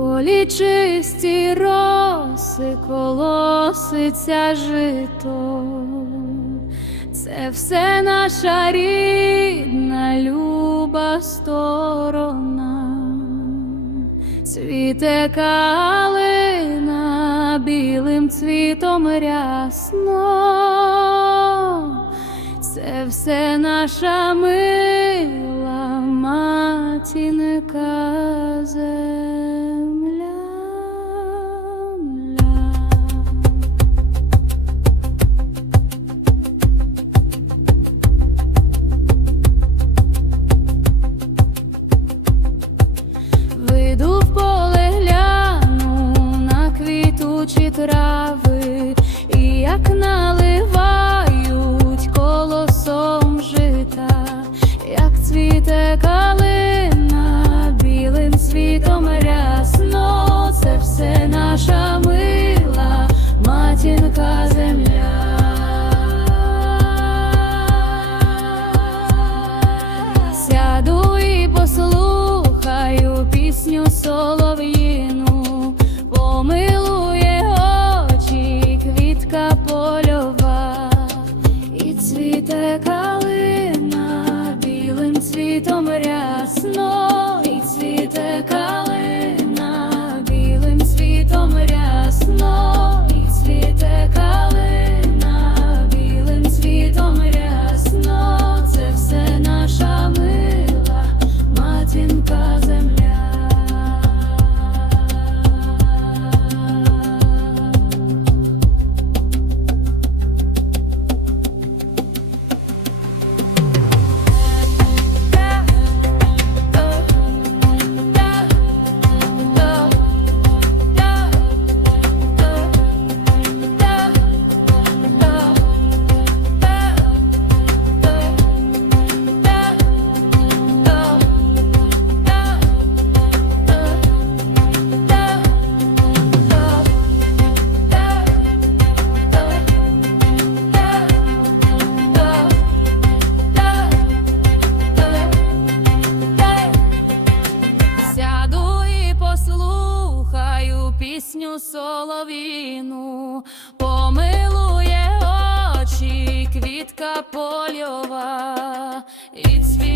полі чисті роси, колоситься жито, це все наша рідна люба сторона, цвіте калина білим цвітом рясно. Це все наша мила матінка земля. Цвіте калина білим цвітом рясно, солов'їну, помилує очі квітка польова і цвіт.